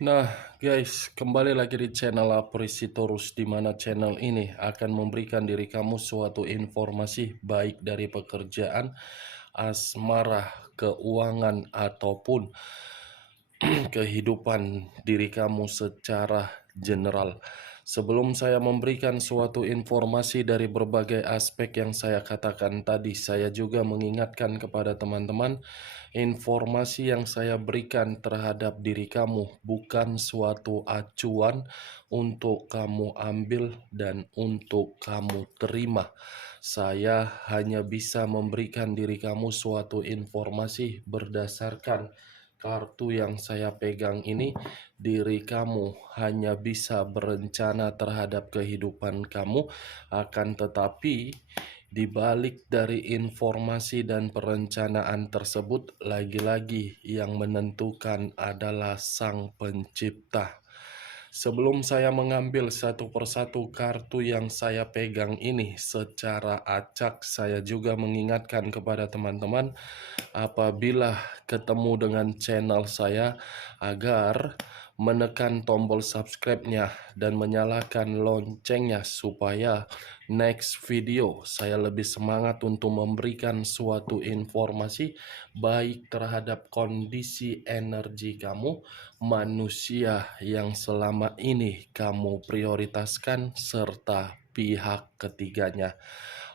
Nah, guys, kembali lagi di channel Aprisitorus, di mana channel ini akan memberikan diri kamu suatu informasi baik dari pekerjaan, asmara, keuangan, ataupun kehidupan diri kamu secara general. Sebelum saya memberikan suatu informasi dari berbagai aspek yang saya katakan tadi, saya juga mengingatkan kepada teman-teman, informasi yang saya berikan terhadap diri kamu bukan suatu acuan untuk kamu ambil dan untuk kamu terima. Saya hanya bisa memberikan diri kamu suatu informasi berdasarkan kartu yang saya pegang ini. Diri kamu hanya bisa berencana terhadap kehidupan kamu, akan tetapi di balik dari informasi dan perencanaan tersebut, lagi-lagi yang menentukan adalah Sang Pencipta. Sebelum saya mengambil satu persatu kartu yang saya pegang ini secara acak, saya juga mengingatkan kepada teman-teman apabila ketemu dengan channel saya agar menekan tombol subscribe-nya dan menyalakan loncengnya supaya next video saya lebih semangat untuk memberikan suatu informasi baik terhadap kondisi energi kamu, manusia yang selama ini kamu prioritaskan, serta pihak ketiganya.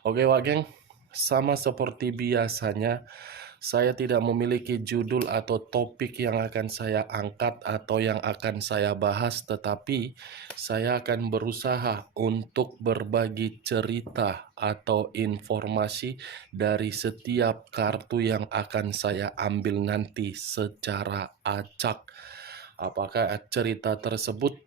Oke, Wak Geng, sama seperti biasanya, saya tidak memiliki judul atau topik yang akan saya angkat atau yang akan saya bahas, tetapi saya akan berusaha untuk berbagi cerita atau informasi dari setiap kartu yang akan saya ambil nanti secara acak. Apakah cerita tersebut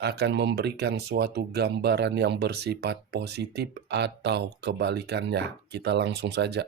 akan memberikan suatu gambaran yang bersifat positif atau kebalikannya? Kita langsung saja.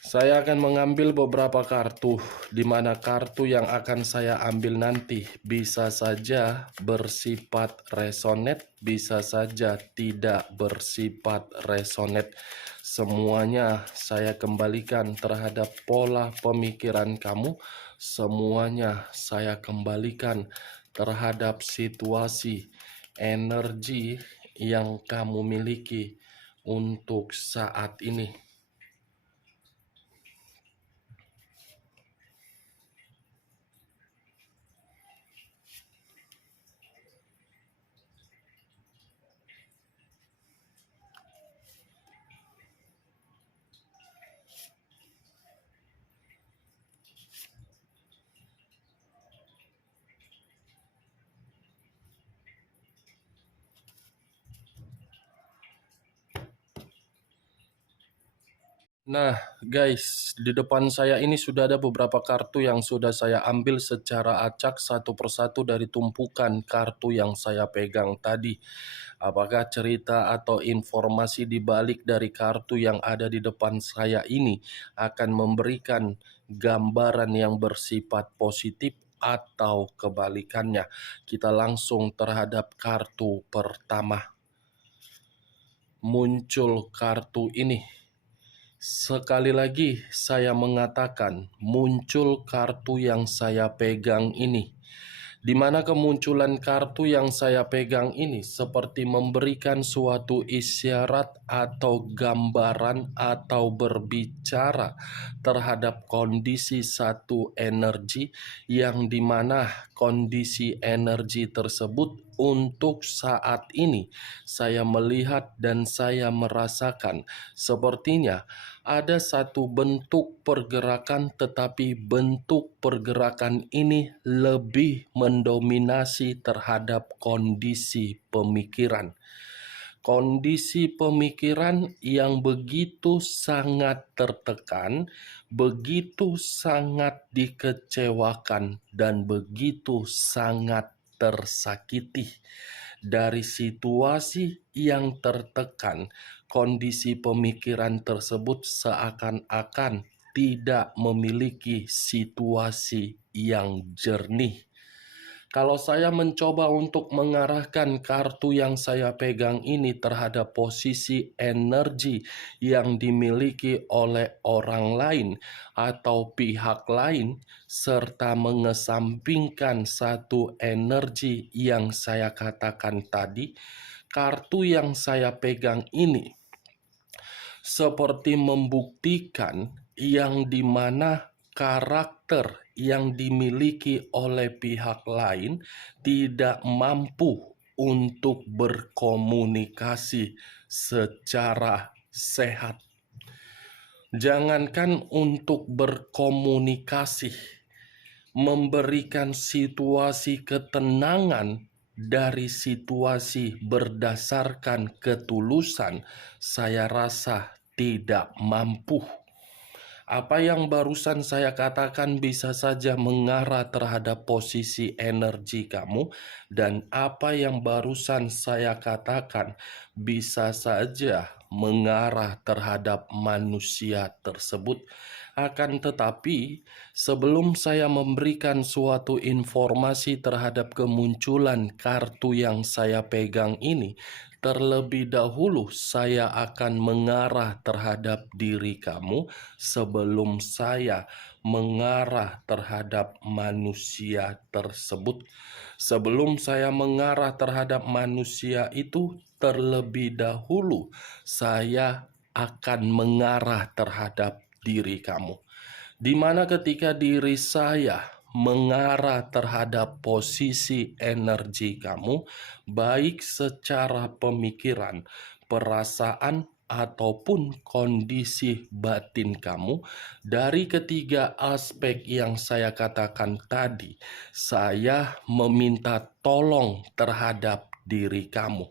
Saya akan mengambil beberapa kartu, di mana kartu yang akan saya ambil nanti bisa saja bersifat resonate, bisa saja tidak bersifat resonate. Semuanya saya kembalikan terhadap pola pemikiran kamu, semuanya saya kembalikan terhadap situasi energi yang kamu miliki untuk saat ini. Nah, guys, di depan saya ini sudah ada beberapa kartu yang sudah saya ambil secara acak satu persatu dari tumpukan kartu yang saya pegang tadi. Apakah cerita atau informasi di balik dari kartu yang ada di depan saya ini akan memberikan gambaran yang bersifat positif atau kebalikannya? Kita langsung terhadap kartu pertama. Muncul kartu ini. Sekali lagi saya mengatakan, muncul kartu yang saya pegang ini. Di mana kemunculan kartu yang saya pegang ini seperti memberikan suatu isyarat atau gambaran atau berbicara terhadap kondisi satu energi, yang dimana kondisi energi tersebut untuk saat ini saya melihat dan saya merasakan sepertinya ada satu bentuk pergerakan, tetapi bentuk pergerakan ini lebih mendominasi terhadap kondisi pemikiran. Kondisi pemikiran yang begitu sangat tertekan, begitu sangat dikecewakan, dan begitu sangat tersakiti. Dari situasi yang tertekan, kondisi pemikiran tersebut seakan-akan tidak memiliki situasi yang jernih. Kalau saya mencoba untuk mengarahkan kartu yang saya pegang ini terhadap posisi energi yang dimiliki oleh orang lain atau pihak lain, serta mengesampingkan satu energi yang saya katakan tadi, kartu yang saya pegang ini seperti membuktikan yang dimana karakter yang dimiliki oleh pihak lain tidak mampu untuk berkomunikasi secara sehat. Jangankan untuk berkomunikasi, memberikan situasi ketenangan dari situasi berdasarkan ketulusan, saya rasa tidak mampu. Apa yang barusan saya katakan bisa saja mengarah terhadap posisi energi kamu, dan apa yang barusan saya katakan bisa saja mengarah terhadap manusia tersebut. Akan tetapi, sebelum saya memberikan suatu informasi terhadap kemunculan kartu yang saya pegang ini, terlebih dahulu saya akan mengarah terhadap diri kamu sebelum saya mengarah terhadap manusia tersebut. Sebelum saya mengarah terhadap manusia itu, terlebih dahulu saya akan mengarah terhadap diri kamu. Di mana ketika diri saya mengarah terhadap posisi energi kamu, baik secara pemikiran, perasaan, ataupun kondisi batin kamu, dari ketiga aspek yang saya katakan tadi, saya meminta tolong terhadap diri kamu.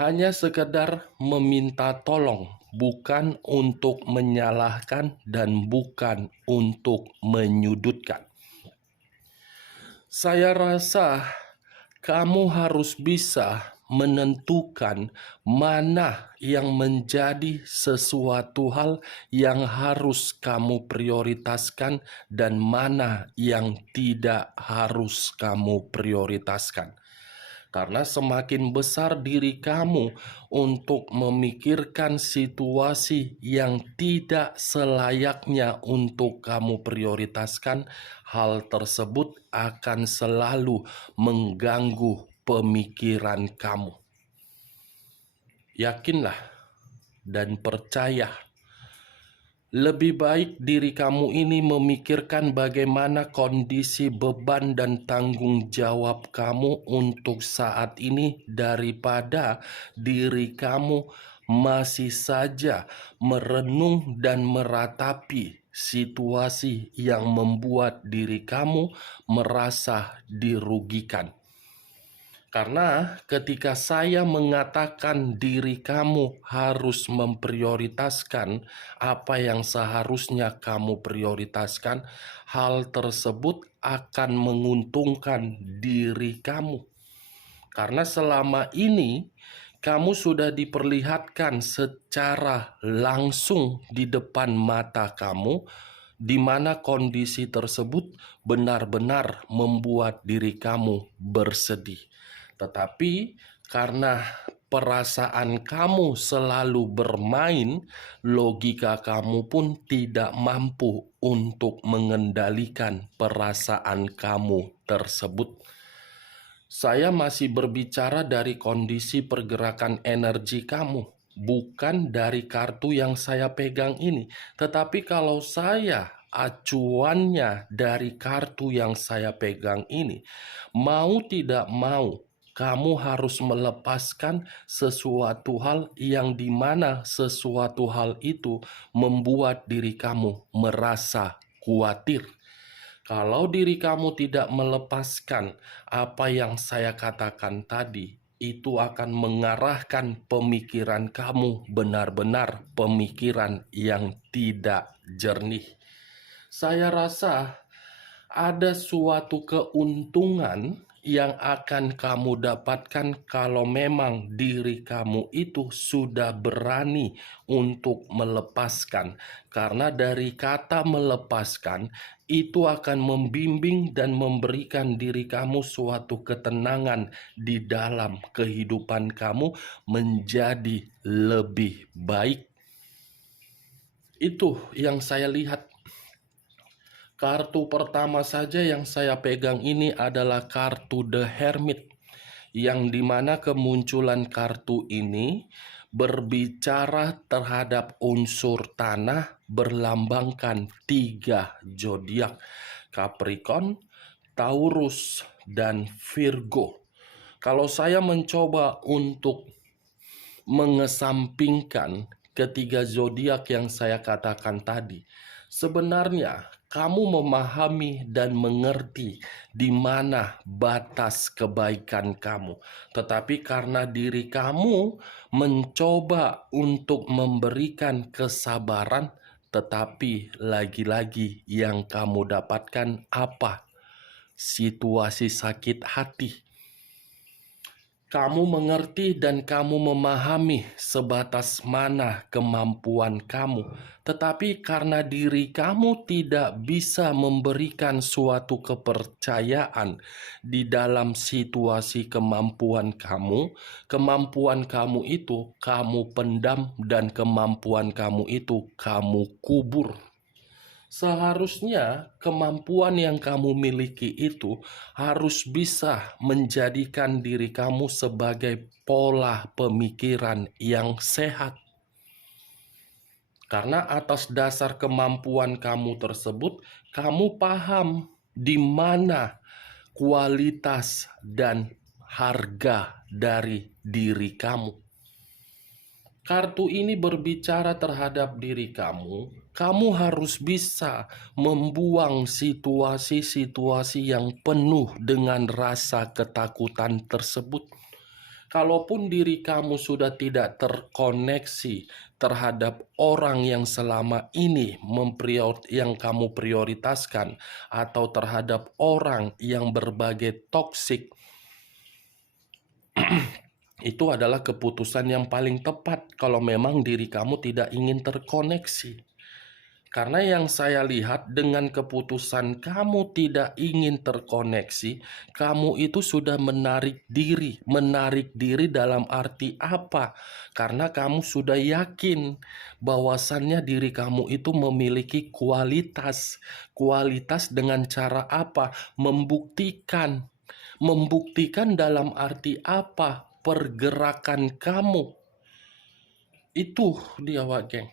Hanya sekedar meminta tolong, bukan untuk menyalahkan dan bukan untuk menyudutkan. Saya rasa kamu harus bisa menentukan mana yang menjadi sesuatu hal yang harus kamu prioritaskan dan mana yang tidak harus kamu prioritaskan. Karena semakin besar diri kamu untuk memikirkan situasi yang tidak selayaknya untuk kamu prioritaskan, hal tersebut akan selalu mengganggu pemikiran kamu. Yakinlah dan percaya, lebih baik diri kamu ini memikirkan bagaimana kondisi beban dan tanggung jawab kamu untuk saat ini daripada diri kamu masih saja merenung dan meratapi situasi yang membuat diri kamu merasa dirugikan. Karena ketika saya mengatakan diri kamu harus memprioritaskan apa yang seharusnya kamu prioritaskan, hal tersebut akan menguntungkan diri kamu. Karena selama ini kamu sudah diperlihatkan secara langsung di depan mata kamu, di mana kondisi tersebut benar-benar membuat diri kamu bersedih. Tetapi karena perasaan kamu selalu bermain, logika kamu pun tidak mampu untuk mengendalikan perasaan kamu tersebut. Saya masih berbicara dari kondisi pergerakan energi kamu, bukan dari kartu yang saya pegang ini. Tetapi kalau saya acuannya dari kartu yang saya pegang ini, mau tidak mau, kamu harus melepaskan sesuatu hal yang dimana sesuatu hal itu membuat diri kamu merasa khawatir. Kalau diri kamu tidak melepaskan apa yang saya katakan tadi, itu akan mengarahkan pemikiran kamu benar-benar pemikiran yang tidak jernih. Saya rasa ada suatu keuntungan yang akan kamu dapatkan kalau memang diri kamu itu sudah berani untuk melepaskan. Karena dari kata melepaskan itu akan membimbing dan memberikan diri kamu suatu ketenangan di dalam kehidupan kamu menjadi lebih baik. Itu yang saya lihat. Kartu pertama saja yang saya pegang ini adalah kartu The Hermit, yang dimana kemunculan kartu ini berbicara terhadap unsur tanah berlambangkan 3 zodiak: Capricorn, Taurus, dan Virgo. Kalau saya mencoba untuk mengesampingkan ketiga zodiak yang saya katakan tadi, sebenarnya kamu memahami dan mengerti di mana batas kebaikan kamu. Tetapi karena diri kamu mencoba untuk memberikan kesabaran, tetapi lagi-lagi yang kamu dapatkan apa? Situasi sakit hati. Kamu mengerti dan kamu memahami sebatas mana kemampuan kamu, tetapi karena diri kamu tidak bisa memberikan suatu kepercayaan di dalam situasi kemampuan kamu itu kamu pendam dan kemampuan kamu itu kamu kubur. Seharusnya kemampuan yang kamu miliki itu harus bisa menjadikan diri kamu sebagai pola pemikiran yang sehat. Karena atas dasar kemampuan kamu tersebut, kamu paham di mana kualitas dan harga dari diri kamu. Kartu ini berbicara terhadap diri kamu. Kamu harus bisa membuang situasi-situasi yang penuh dengan rasa ketakutan tersebut. Kalaupun diri kamu sudah tidak terkoneksi terhadap orang yang selama ini yang kamu prioritaskan, atau terhadap orang yang berbagai toksik, itu adalah keputusan yang paling tepat kalau memang diri kamu tidak ingin terkoneksi. Karena yang saya lihat dengan keputusan kamu tidak ingin terkoneksi, kamu itu sudah menarik diri. Menarik diri dalam arti apa? Karena kamu sudah yakin bahwasannya diri kamu itu memiliki kualitas. Kualitas dengan cara apa? Membuktikan. Membuktikan dalam arti apa? Pergerakan kamu. Itu dia, Wak Geng.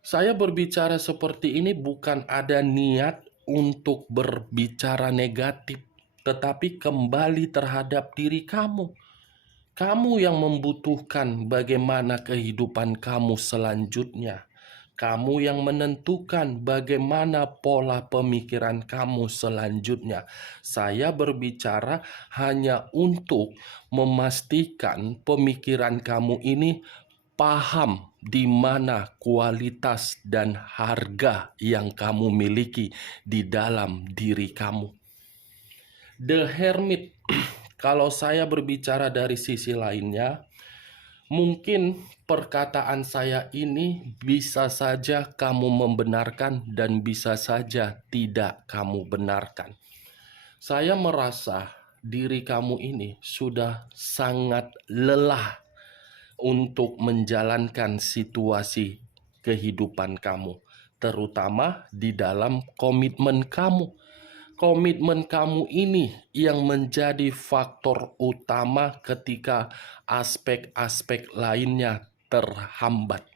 Saya berbicara seperti ini bukan ada niat untuk berbicara negatif, tetapi kembali terhadap diri kamu. Kamu yang membutuhkan bagaimana kehidupan kamu selanjutnya. Kamu yang menentukan bagaimana pola pemikiran kamu selanjutnya. Saya berbicara hanya untuk memastikan pemikiran kamu ini paham di mana kualitas dan harga yang kamu miliki di dalam diri kamu. The Hermit, kalau saya berbicara dari sisi lainnya, mungkin perkataan saya ini bisa saja kamu membenarkan dan bisa saja tidak kamu benarkan. Saya merasa diri kamu ini sudah sangat lelah untuk menjalankan situasi kehidupan kamu, terutama di dalam komitmen kamu. Komitmen kamu ini yang menjadi faktor utama ketika aspek-aspek lainnya terhambat.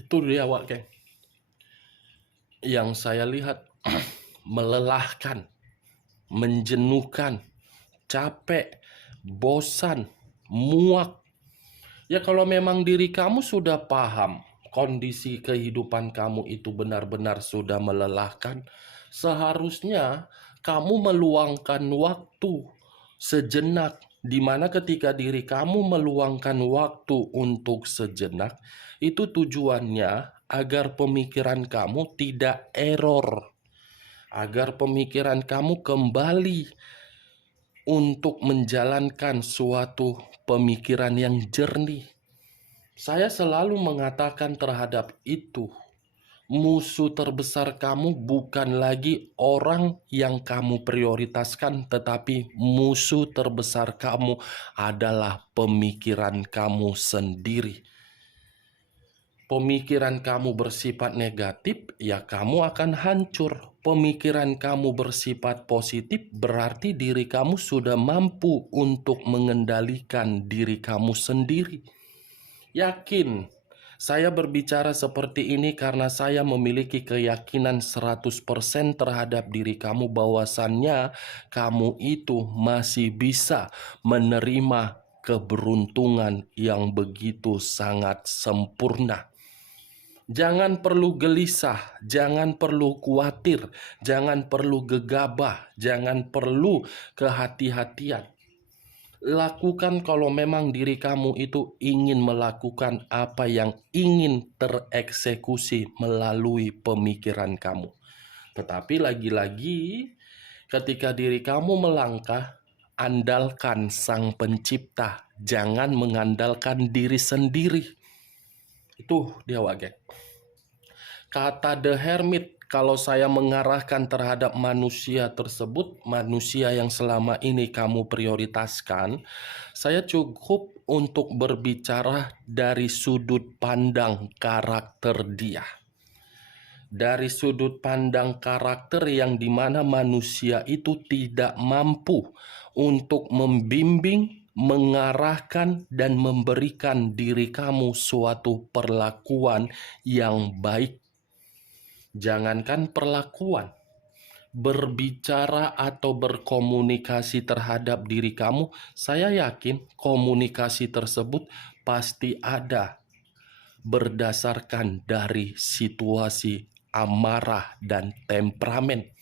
Itu dia, Wak Geng, yang saya lihat melelahkan, menjenuhkan, capek, bosan, muak. Ya kalau memang diri kamu sudah paham kondisi kehidupan kamu itu benar-benar sudah melelahkan, seharusnya kamu meluangkan waktu sejenak, di mana ketika diri kamu meluangkan waktu untuk sejenak, itu tujuannya agar pemikiran kamu tidak error. agar pemikiran kamu kembali untuk menjalankan suatu pemikiran yang jernih. Saya selalu mengatakan terhadap itu, musuh terbesar kamu bukan lagi orang yang kamu prioritaskan, tetapi musuh terbesar kamu adalah pemikiran kamu sendiri. Pemikiran kamu bersifat negatif, ya kamu akan hancur. Pemikiran kamu bersifat positif, berarti diri kamu sudah mampu untuk mengendalikan diri kamu sendiri. Yakin, saya berbicara seperti ini karena saya memiliki keyakinan 100% terhadap diri kamu bahwasannya kamu itu masih bisa menerima keberuntungan yang begitu sangat sempurna. Jangan perlu gelisah, jangan perlu khawatir, jangan perlu gegabah, jangan perlu kehati-hatian. Lakukan kalau memang diri kamu itu ingin melakukan apa yang ingin tereksekusi melalui pemikiran kamu. Tetapi lagi-lagi, ketika diri kamu melangkah, andalkan Sang Pencipta, jangan mengandalkan diri sendiri. Itu dia wage. Kata The Hermit, kalau saya mengarahkan terhadap manusia tersebut, manusia yang selama ini kamu prioritaskan, saya cukup untuk berbicara dari sudut pandang karakter dia. Dari sudut pandang karakter yang dimana manusia itu tidak mampu untuk membimbing, mengarahkan, dan memberikan diri kamu suatu perlakuan yang baik. Jangankan perlakuan, berbicara atau berkomunikasi terhadap diri kamu, saya yakin komunikasi tersebut pasti ada berdasarkan dari situasi amarah dan temperamen.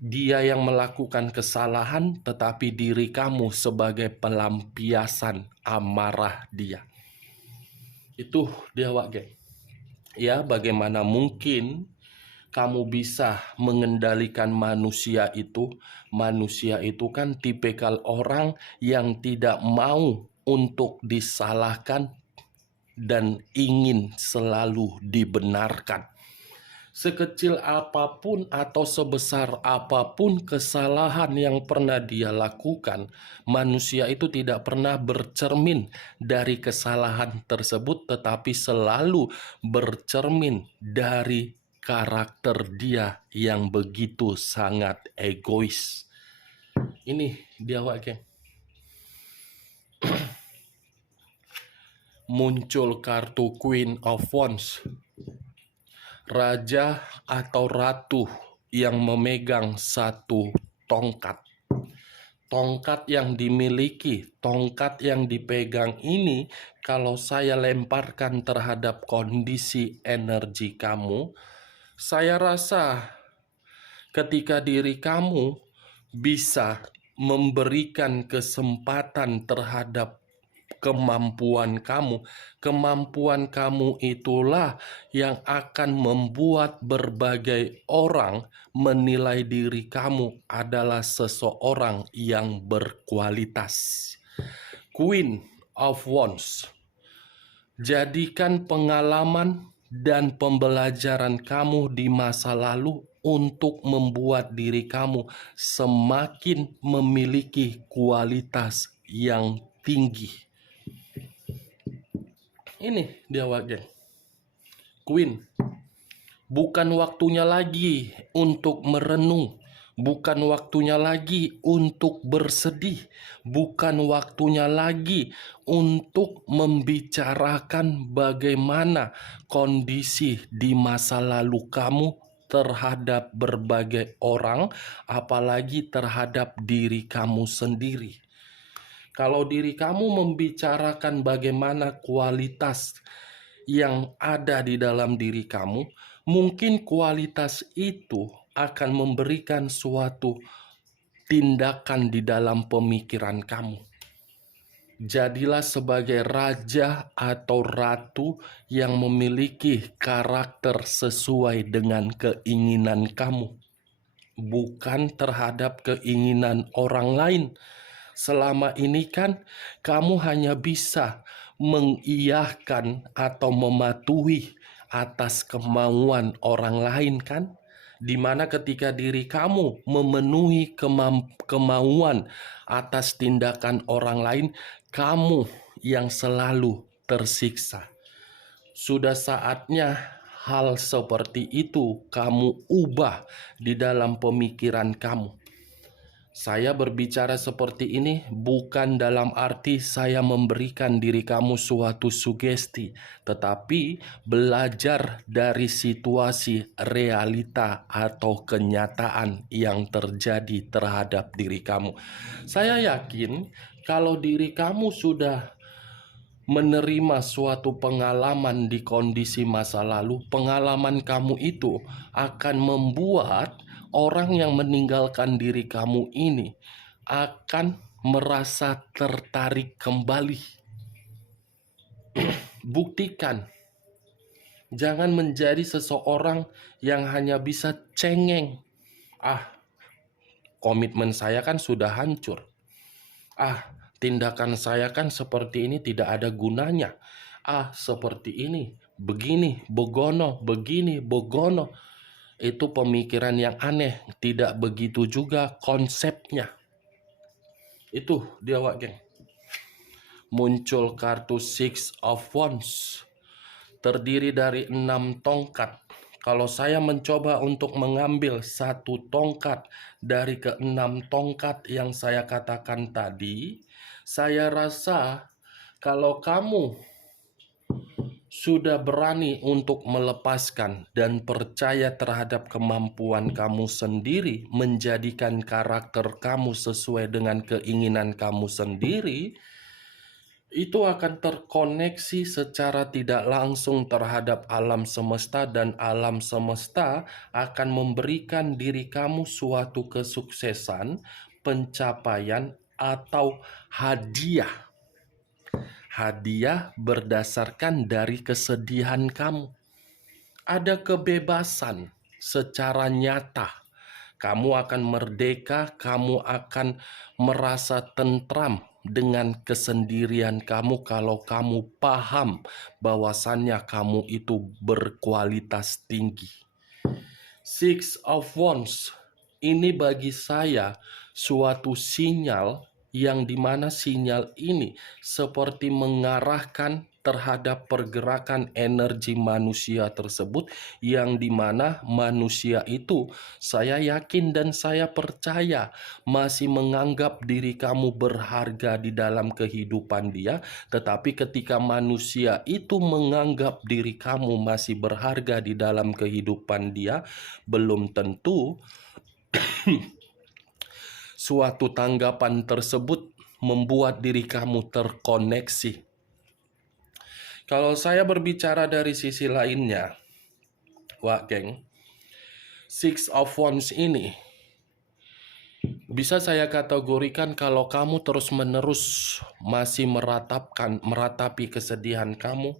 Dia yang melakukan kesalahan, tetapi diri kamu sebagai pelampiasan amarah dia. Itu dia wage. Ya, bagaimana mungkin kamu bisa mengendalikan manusia itu? Manusia itu kan tipikal orang yang tidak mau untuk disalahkan dan ingin selalu dibenarkan. Sekecil apapun atau sebesar apapun kesalahan yang pernah dia lakukan, manusia itu tidak pernah bercermin dari kesalahan tersebut, tetapi selalu bercermin dari karakter dia yang begitu sangat egois. Ini dia wage. Muncul kartu Queen of Wands. Raja atau ratu yang memegang satu tongkat. Tongkat yang dimiliki, tongkat yang dipegang ini, kalau saya lemparkan terhadap kondisi energi kamu, saya rasa ketika diri kamu bisa memberikan kesempatan terhadap kemampuan kamu itulah yang akan membuat berbagai orang menilai diri kamu adalah seseorang yang berkualitas. Queen of Wands. Jadikan pengalaman dan pembelajaran kamu di masa lalu untuk membuat diri kamu semakin memiliki kualitas yang tinggi. Ini dia wage. Queen. Bukan waktunya lagi untuk merenung. Bukan waktunya lagi untuk bersedih. Bukan waktunya lagi untuk membicarakan bagaimana kondisi di masa lalu kamu terhadap berbagai orang, apalagi terhadap diri kamu sendiri. Kalau diri kamu membicarakan bagaimana kualitas yang ada di dalam diri kamu, mungkin kualitas itu akan memberikan suatu tindakan di dalam pemikiran kamu. Jadilah sebagai raja atau ratu yang memiliki karakter sesuai dengan keinginan kamu. bukan terhadap keinginan orang lain. Selama ini kan kamu hanya bisa mengiyahkan atau mematuhi atas kemauan orang lain kan? Dimana ketika diri kamu memenuhi kemauan atas tindakan orang lain, kamu yang selalu tersiksa. Sudah saatnya hal seperti itu kamu ubah di dalam pemikiran kamu. Saya berbicara seperti ini bukan dalam arti saya memberikan diri kamu suatu sugesti, tetapi belajar dari situasi realita atau kenyataan yang terjadi terhadap diri kamu. Saya yakin kalau diri kamu sudah menerima suatu pengalaman di kondisi masa lalu, pengalaman kamu itu akan membuat orang yang meninggalkan diri kamu ini akan merasa tertarik kembali. Buktikan. Jangan menjadi seseorang yang hanya bisa cengeng. Komitmen saya kan sudah hancur. Tindakan saya kan seperti ini tidak ada gunanya. Seperti ini, begini, begono, begini, begono. Itu pemikiran yang aneh. Tidak begitu juga konsepnya. Itu dia, Wak Geng. Muncul kartu Six of Wands. Terdiri dari 6 tongkat. Kalau saya mencoba untuk mengambil satu tongkat dari ke-6 tongkat yang saya katakan tadi, saya rasa kalau kamu sudah berani untuk melepaskan dan percaya terhadap kemampuan kamu sendiri, menjadikan karakter kamu sesuai dengan keinginan kamu sendiri, itu akan terkoneksi secara tidak langsung terhadap alam semesta, dan alam semesta akan memberikan diri kamu suatu kesuksesan, pencapaian, atau hadiah. Hadiah berdasarkan dari kesedihan kamu. Ada kebebasan secara nyata. Kamu akan merdeka, kamu akan merasa tentram dengan kesendirian kamu kalau kamu paham bahwasannya kamu itu berkualitas tinggi. Six of Wands ini bagi saya suatu sinyal yang dimana sinyal ini seperti mengarahkan terhadap pergerakan energi manusia tersebut, yang dimana manusia itu saya yakin dan saya percaya masih menganggap diri kamu berharga di dalam kehidupan dia. Tetapi ketika manusia itu menganggap diri kamu masih berharga di dalam kehidupan dia, belum tentu suatu tanggapan tersebut membuat diri kamu terkoneksi. Kalau saya berbicara dari sisi lainnya, Wak Geng, Six of Wands ini bisa saya kategorikan kalau kamu terus-menerus masih meratapi kesedihan kamu,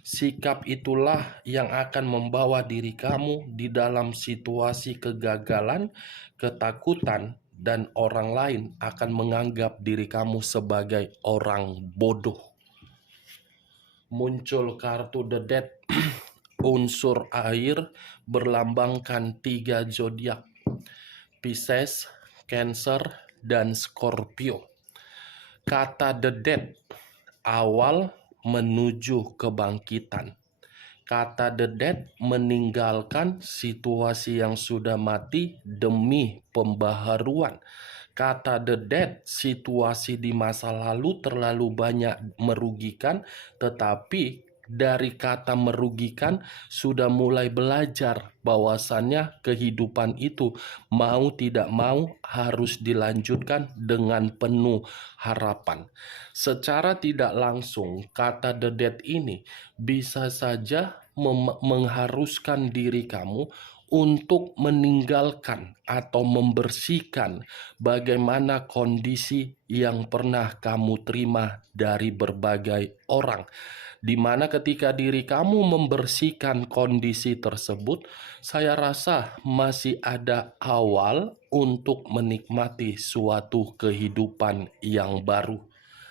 sikap itulah yang akan membawa diri kamu di dalam situasi kegagalan, ketakutan, dan orang lain akan menganggap diri kamu sebagai orang bodoh. Muncul kartu The Death, unsur air, berlambangkan 3 zodiak, Pisces, Cancer, dan Scorpio. Kata The Death, awal menuju kebangkitan. Kata The Death, meninggalkan situasi yang sudah mati demi pembaharuan. Kata The Death, situasi di masa lalu terlalu banyak merugikan, tetapi dari kata merugikan sudah mulai belajar bahwasannya kehidupan itu mau tidak mau harus dilanjutkan dengan penuh harapan. Secara tidak langsung, kata The Death ini bisa saja mengharuskan diri kamu untuk meninggalkan atau membersihkan bagaimana kondisi yang pernah kamu terima dari berbagai orang. Dimana ketika diri kamu membersihkan kondisi tersebut, saya rasa masih ada awal untuk menikmati suatu kehidupan yang baru.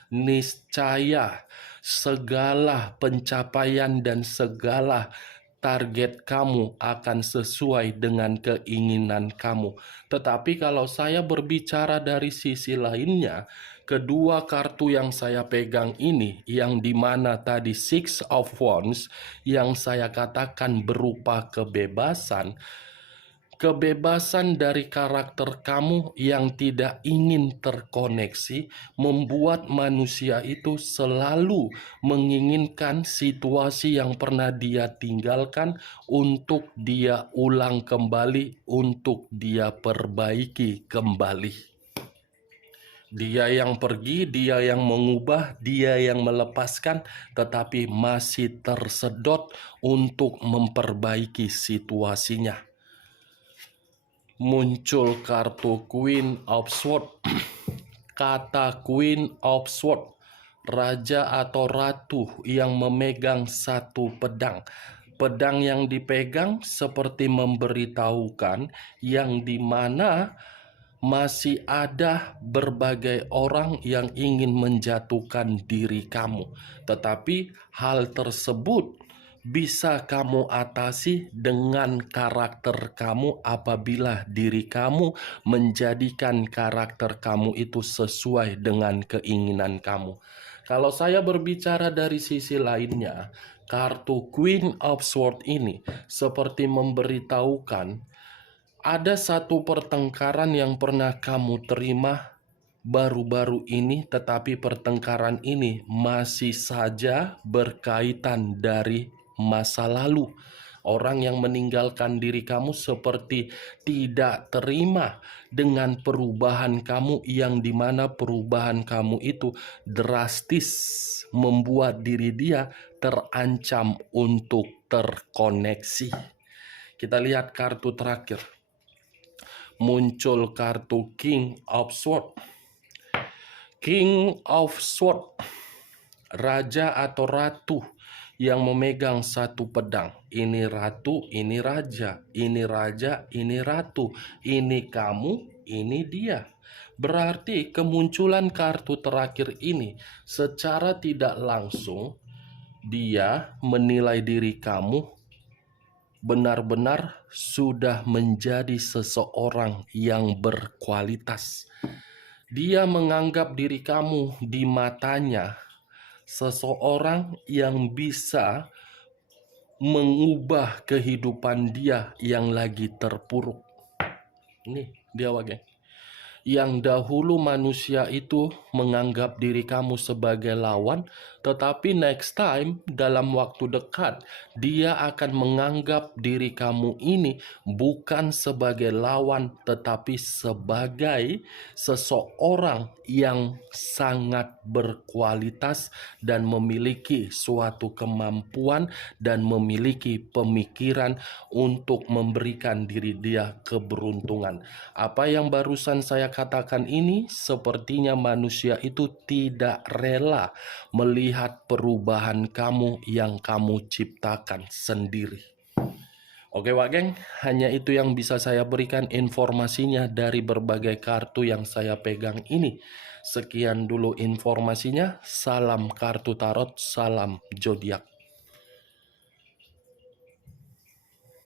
Niscaya segala pencapaian dan segala target kamu akan sesuai dengan keinginan kamu. Tetapi kalau saya berbicara dari sisi lainnya, kedua kartu yang saya pegang ini, yang dimana tadi Six of Wands, yang saya katakan berupa kebebasan, kebebasan dari karakter kamu yang tidak ingin terkoneksi membuat manusia itu selalu menginginkan situasi yang pernah dia tinggalkan untuk dia ulang kembali, untuk dia perbaiki kembali. Dia yang pergi, dia yang mengubah, dia yang melepaskan, tetapi masih tersedot untuk memperbaiki situasinya. Muncul kartu Queen of Swords. Kata Queen of Swords, raja atau ratu yang memegang satu pedang. Pedang yang dipegang seperti memberitahukan yang dimana masih ada berbagai orang yang ingin menjatuhkan diri kamu. Tetapi hal tersebut bisa kamu atasi dengan karakter kamu apabila diri kamu menjadikan karakter kamu itu sesuai dengan keinginan kamu. Kalau saya berbicara dari sisi lainnya, kartu Queen of Swords ini seperti memberitahukan ada satu pertengkaran yang pernah kamu terima baru-baru ini, tetapi pertengkaran ini masih saja berkaitan dari masa lalu. Orang yang meninggalkan diri kamu seperti tidak terima dengan perubahan kamu, yang dimana perubahan kamu itu drastis membuat diri dia terancam untuk terkoneksi. Kita lihat kartu terakhir. Muncul kartu King of Swords. King of Swords, raja atau ratu yang memegang satu pedang. Ini ratu, ini raja, ini raja, ini ratu, ini kamu, ini dia. Berarti kemunculan kartu terakhir ini secara tidak langsung dia menilai diri kamu benar-benar sudah menjadi seseorang yang berkualitas. Dia menganggap diri kamu di matanya seseorang yang bisa mengubah kehidupan dia yang lagi terpuruk. Ini dia wage. Yang dahulu manusia itu menganggap diri kamu sebagai lawan, tetapi next time dalam waktu dekat dia akan menganggap diri kamu ini bukan sebagai lawan, tetapi sebagai seseorang yang sangat berkualitas dan memiliki suatu kemampuan dan memiliki pemikiran untuk memberikan diri dia keberuntungan. Apa yang barusan saya katakan ini sepertinya manusia itu tidak rela melihat perubahan kamu yang kamu ciptakan sendiri. Oke Wak Geng, hanya itu yang bisa saya berikan informasinya dari berbagai kartu yang saya pegang ini. Sekian dulu informasinya, salam kartu tarot, salam zodiak.